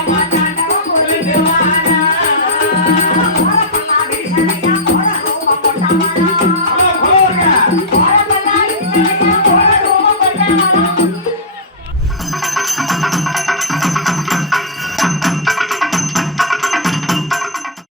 I want to.